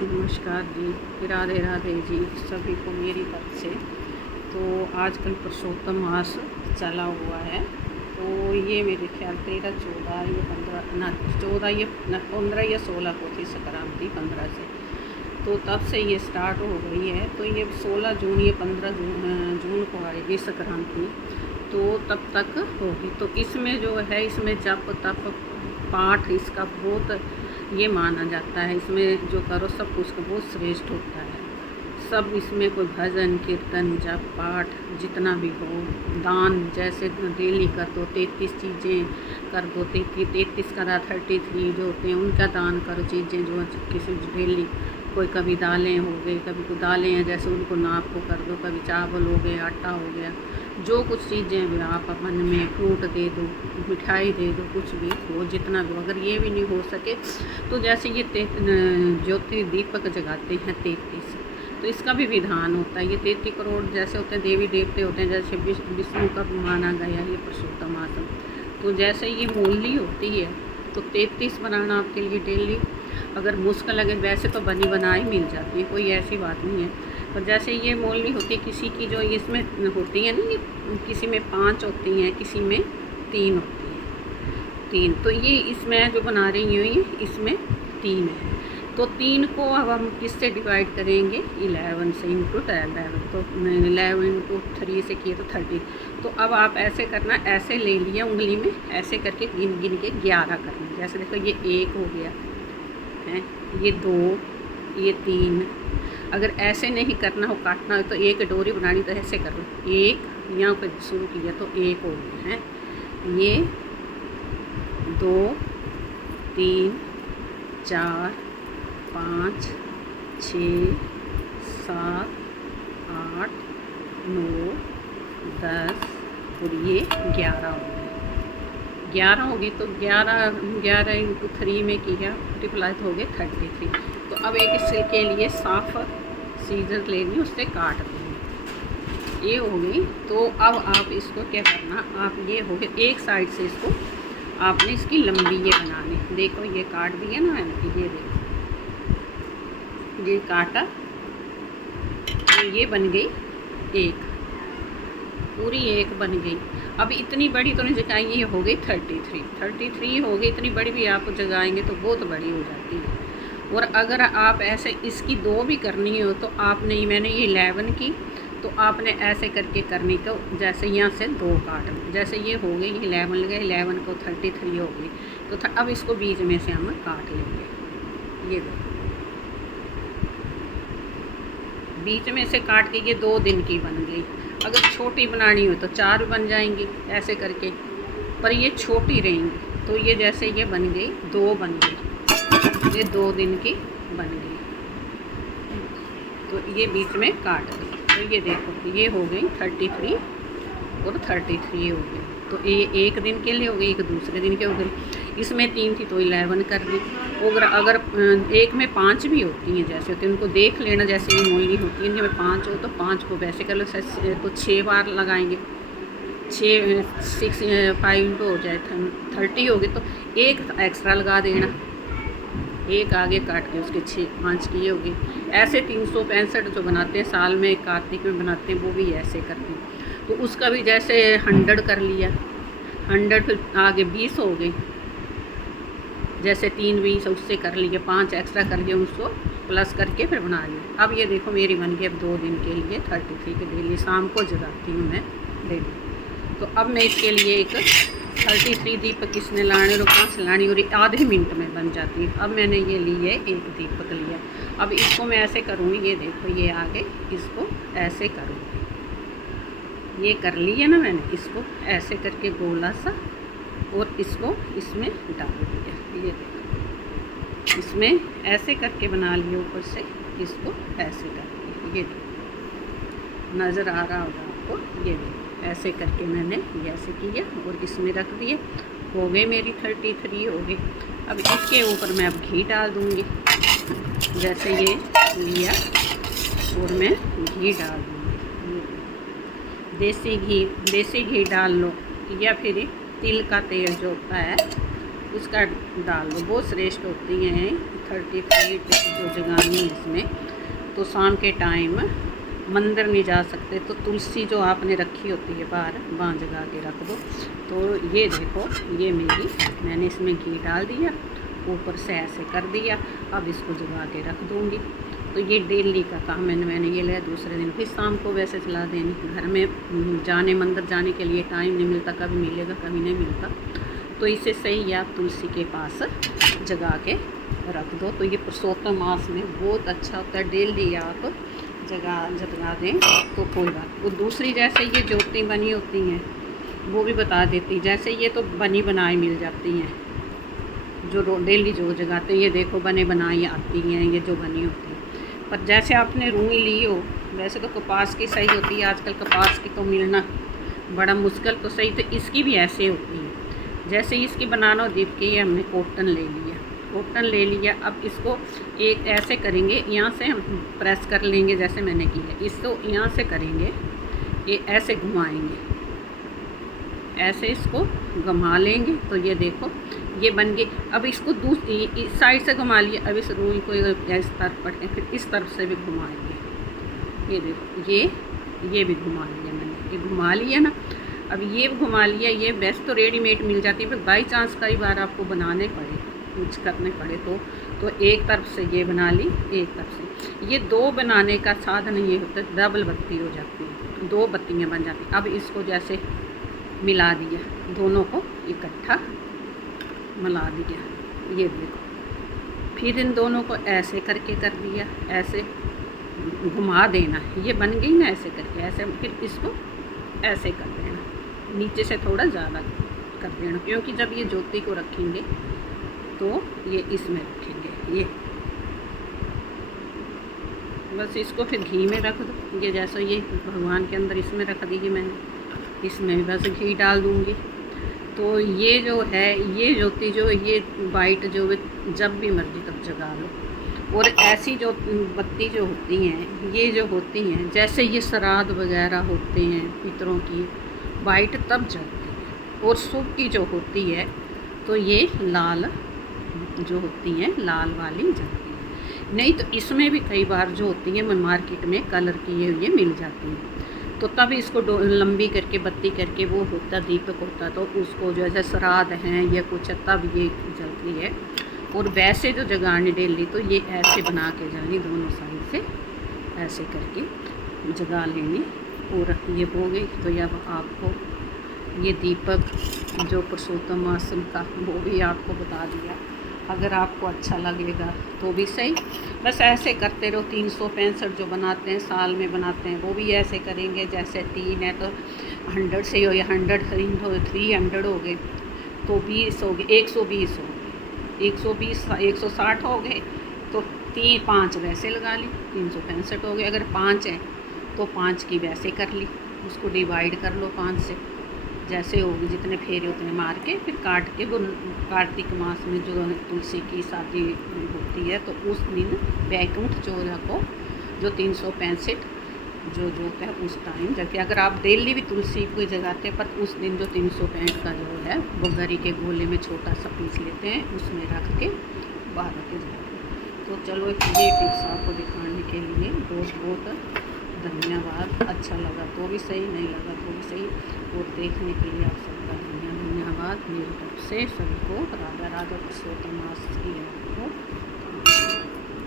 नमस्कार जी, राधे राधे जी सभी को मेरी तरफ से। तो आजकल पुरुषोत्तम मास चला हुआ है, तो ये मेरे ख्याल 13, 14 या 15 ना 14 या 15 या 16 को थी संक्रांति, 15 से। तो तब से ये स्टार्ट हो गई है। तो ये 16 जून या 15 जून को आएगी संक्रांति, तो तब तक होगी। तो इसमें जो है, इसमें जप तप पाठ इसका बहुत ये माना जाता है। इसमें जो करो सब कुछ का बहुत श्रेष्ठ होता है। सब इसमें कोई भजन कीर्तन जप पाठ जितना भी हो, दान जैसे डेली कर दो, 33 चीज़ें कर दो, 33 करा 33 जो होते हैं उनका दान करो। चीज़ें जो किसी डेली कोई कभी दालें हो गई, कभी कोई दालें हैं जैसे उनको नाप को कर दो, कभी चावल हो गए, आटा हो गया, जो कुछ चीज़ें भी आप अपन में फ्रूट दे दो, मिठाई दे दो, कुछ भी हो जितना भी। अगर ये भी नहीं हो सके तो जैसे ये ज्योति दीपक जगाते हैं 33, तो इसका भी विधान होता है। ये 33 करोड़ जैसे होते हैं देवी देवते होते हैं, जैसे विष्णु का माना गया ये पुरुषोत्तम आसन। तो जैसे ये मूली होती है तो 33 बनाना आपके लिए डेली अगर मुश्किल लगे, वैसे तो बनी बनाई मिल जाती है, कोई ऐसी बात नहीं है। पर जैसे ये मूली होती है किसी की जो इसमें होती है ना, ये किसी में 5 होती हैं, किसी में 3 होती हैं, 3। तो ये इसमें जो बना रही हूँ ये इसमें 3 है। तो 3 को अब हम किससे डिवाइड करेंगे? 11 से इंटू 11। तो 11 इंटू 3 से किए तो 30। तो अब आप ऐसे करना, ऐसे ले लिया उंगली में, ऐसे करके गिन गिन के 11 करना। जैसे देखो ये 1 हो गया है, ये 2, ये 3। अगर ऐसे नहीं करना हो, काटना हो तो एक डोरी बनानी तो ऐसे करो, 1 यहाँ पे शुरू किया तो 1 हो गया है, ये 2 3 4 5 6 7 8 9 10 और ये 11 हो गए। 11 होगी तो 11 इंटू 3 में किया, मल्टीप्लाई हो गए 33। तो अब एक इसके लिए साफ सीजर लेनी, उससे काट देंगे, ये हो गई। तो अब आप इसको क्या करना, आप ये हो गए एक साइड से इसको आपने इसकी लंबी ये बनानी। देखो ये काट दिया ना मैंने, ये देखो ये काटा, तो ये बन गई एक, पूरी एक बन गई। अब इतनी बड़ी तो नहीं जगाई, ये हो गई 33 हो गई। इतनी बड़ी भी आप जगाएंगे तो बहुत बड़ी हो जाती है। और अगर आप ऐसे इसकी 2 भी करनी हो तो आपने, मैंने ये 11 की, तो आपने ऐसे करके करनी। तो जैसे यहाँ से 2 काट, जैसे ये हो गई 11 लगे, 11 को 33 हो गई। तो अब इसको बीच में से हम काट लेंगे। ये देखो बीच में से काट के ये 2 दिन की बन गई। अगर छोटी बनानी हो तो 4 बन जाएंगी ऐसे करके, पर ये छोटी रहेंगी। तो ये जैसे ये बन गई 2 बन गई, ये 2 दिन की बन गई। तो ये बीच में काट दी। तो ये देखो ये हो गई 33 और 33 हो गई। तो ये एक दिन के लिए हो गई, एक दूसरे दिन के हो गई। इसमें 3 थी तो 11 कर दी। अगर एक में 5 भी होती हैं जैसे होती है, उनको देख लेना। जैसे ये मूली होती है इनमें 5 हो तो 5 को वैसे कर लो, तो 6 बार लगाएंगे, 5 इंटू हो जाए 30 हो गई। तो एक एक्स्ट्रा लगा देना, एक आगे काट के उसके 5 किए होगी। ऐसे 365 जो बनाते हैं साल में, कार्तिक में बनाते हैं, वो भी ऐसे करते हैं। तो उसका भी जैसे 100 कर लिया, 100 फिर आगे 20 हो गई, जैसे 3 20 उससे कर लिए, 5 एक्स्ट्रा करके उसको प्लस करके फिर बना लिया। अब ये देखो मेरी बन गई अब 2 दिन के लिए 33 के डेली शाम को जगाती हूँ मैं डेली। तो अब मैं इसके लिए एक 33 दीपक किसने लाने और कहाँ से लानी, और आधे मिनट में बन जाती है। अब मैंने ये लिए एक दीपक लिया। अब इसको मैं ऐसे करूँगी, ये देखो ये आगे इसको ऐसे करूँगी, ये कर लिया ना मैंने, इसको ऐसे करके गोला सा, और इसको इसमें डाल दिया। ये देखो इसमें ऐसे करके बना लिया, ऊपर से इसको ऐसे कर दिया। ये देखो नज़र आ रहा होगा आपको, ये देखो ऐसे करके मैंने ये ऐसे किया और इसमें रख दिया। हो गए मेरी 33 हो गई। अब इसके ऊपर मैं अब घी डाल दूँगी। जैसे ये लिया और मैं घी डाल दूँगी, देसी घी डाल लो, या फिर तिल का तेल जो होता है उसका डाल दो। बहुत श्रेष्ठ होती हैं 30 फीट जो जगानी है इसमें। तो शाम के टाइम मंदिर नहीं जा सकते तो तुलसी जो आपने रखी होती है बाहर, वहाँ जगा के रख दो। तो ये देखो, ये मैंने इसमें घी डाल दिया, ऊपर से ऐसे कर दिया। अब इसको जगा के रख दूँगी। तो ये डेली का काम है। मैंने ये लिया, दूसरे दिन फिर शाम को वैसे चला देनी। घर में जाने मंदिर जाने के लिए टाइम नहीं मिलता, कभी मिलेगा कभी नहीं मिलता। तो इससे सही है आप तुलसी के पास जगा के रख दो। तो ये पुरुषोत्तम मास में बहुत अच्छा होता है। डेली आप जगा दें तो कोई बात। वो दूसरी जैसे ये ज्योति बनी होती हैं वो भी बता देती। जैसे ये तो बनी बनाई मिल जाती हैं, जो डेली जो जगाते हैं। ये देखो बने बनाई आती हैं ये जो बनी होती है। पर जैसे आपने रुई ली हो, वैसे तो कपास की सही होती है। आजकल कपास की तो मिलना बड़ा मुश्किल, तो सही तो इसकी भी ऐसे होती है। जैसे इसकी बनाना दीप की, हमने कॉटन ले लिया। अब इसको एक ऐसे करेंगे, यहाँ से हम प्रेस कर लेंगे जैसे मैंने किया। इसको यहाँ से करेंगे, ये ऐसे घुमाएंगे, ऐसे इसको घुमा लेंगे। तो ये देखो ये बन गई। अब इसको दूसरी इस साइड से घुमा लिया। अब इस रुई को इस तरफ पढ़े, फिर इस तरफ से भी घुमाएंगे। ये देखो ये भी घुमा लिया मैंने, ये घुमा लिया ना। अब ये घुमा लिया। ये बेस्ट तो रेडीमेड मिल जाती है, पर बाई चांस कई बार आपको बनाने पड़े, कुछ करने पड़े तो एक तरफ से ये बना ली, एक तरफ से। ये दो बनाने का साधन ये होता है, डबल बत्ती हो जाती है, 2 बत्तियाँ बन जाती। अब इसको जैसे मिला दिया, दोनों को इकट्ठा मिला दिया। ये देखो, फिर इन दोनों को ऐसे करके कर दिया, ऐसे घुमा देना। ये बन गई ना ऐसे करके, ऐसे। फिर इसको ऐसे कर देना, नीचे से थोड़ा ज़्यादा कर देना, क्योंकि जब ये ज्योति को रखेंगे तो ये इसमें रखेंगे। ये बस इसको फिर घी में रख दो। ये जैसा ये भगवान के अंदर इसमें रख दीजिए मैंने, इसमें भी बस घी डाल दूँगी। तो ये जो है, ये ज्योति जो ये वाइट जो जब भी मर्जी तब जगा लो। और ऐसी जो बत्ती जो होती हैं, ये जो होती हैं, जैसे ये श्राद्ध वगैरह होते हैं पितरों की, वाइट तब जलती है। और शुभ की जो होती है तो ये लाल जो होती हैं, लाल वाली जलती है। नहीं तो इसमें भी कई बार जो होती हैं मार्केट में कलर किए हुए मिल जाती हैं। तो तब इसको लंबी करके बत्ती करके वो होता दीपक होता, तो उसको जो है श्राद्ध हैं या कुछ तब ये जलती है। और वैसे जो जगानी डेली तो ये ऐसे बना के जानी, दोनों साइड से ऐसे करके जगा लेनी। और ये हो गई। तो अब आपको ये दीपक जो पुरुषोत्तम मास का वो भी आपको बता दिया। अगर आपको अच्छा लगेगा तो भी सही। बस ऐसे करते रहो। 365 जो बनाते हैं साल में बनाते हैं वो भी ऐसे करेंगे। जैसे 3 है तो 100 से हो, या 300 हो गए तो 20 हो गए, 120 हो गए, 120 160 हो गए तो 5 वैसे लगा ली, 365 हो गए। अगर 5 हैं तो 5 की वैसे कर ली, उसको डिवाइड कर लो 5 से, जैसे होगी जितने फेरे उतने मार के फिर काट के। वो कार्तिक मास में जो तुलसी की शादी होती है तो उस दिन वैकुंठ चौदह को जो 365 जो होता है उस टाइम जबकि अगर आप डेली भी तुलसी को जगाते हैं, पर उस दिन जो 365 का जो है वो गरी के गोले में छोटा सा पीस लेते हैं, उसमें रख के बाहर रख के जगाते हैं। तो चलो ये टिप्स आपको दिखाने के लिए बहुत बहुत धन्यवाद। अच्छा लगा तो भी सही, नहीं लगा तो भी सही। और देखने के लिए आप सबका धन्यवाद। मेरी तरफ से सभी को राधा राधा पुरुषोत्तम मास की आपको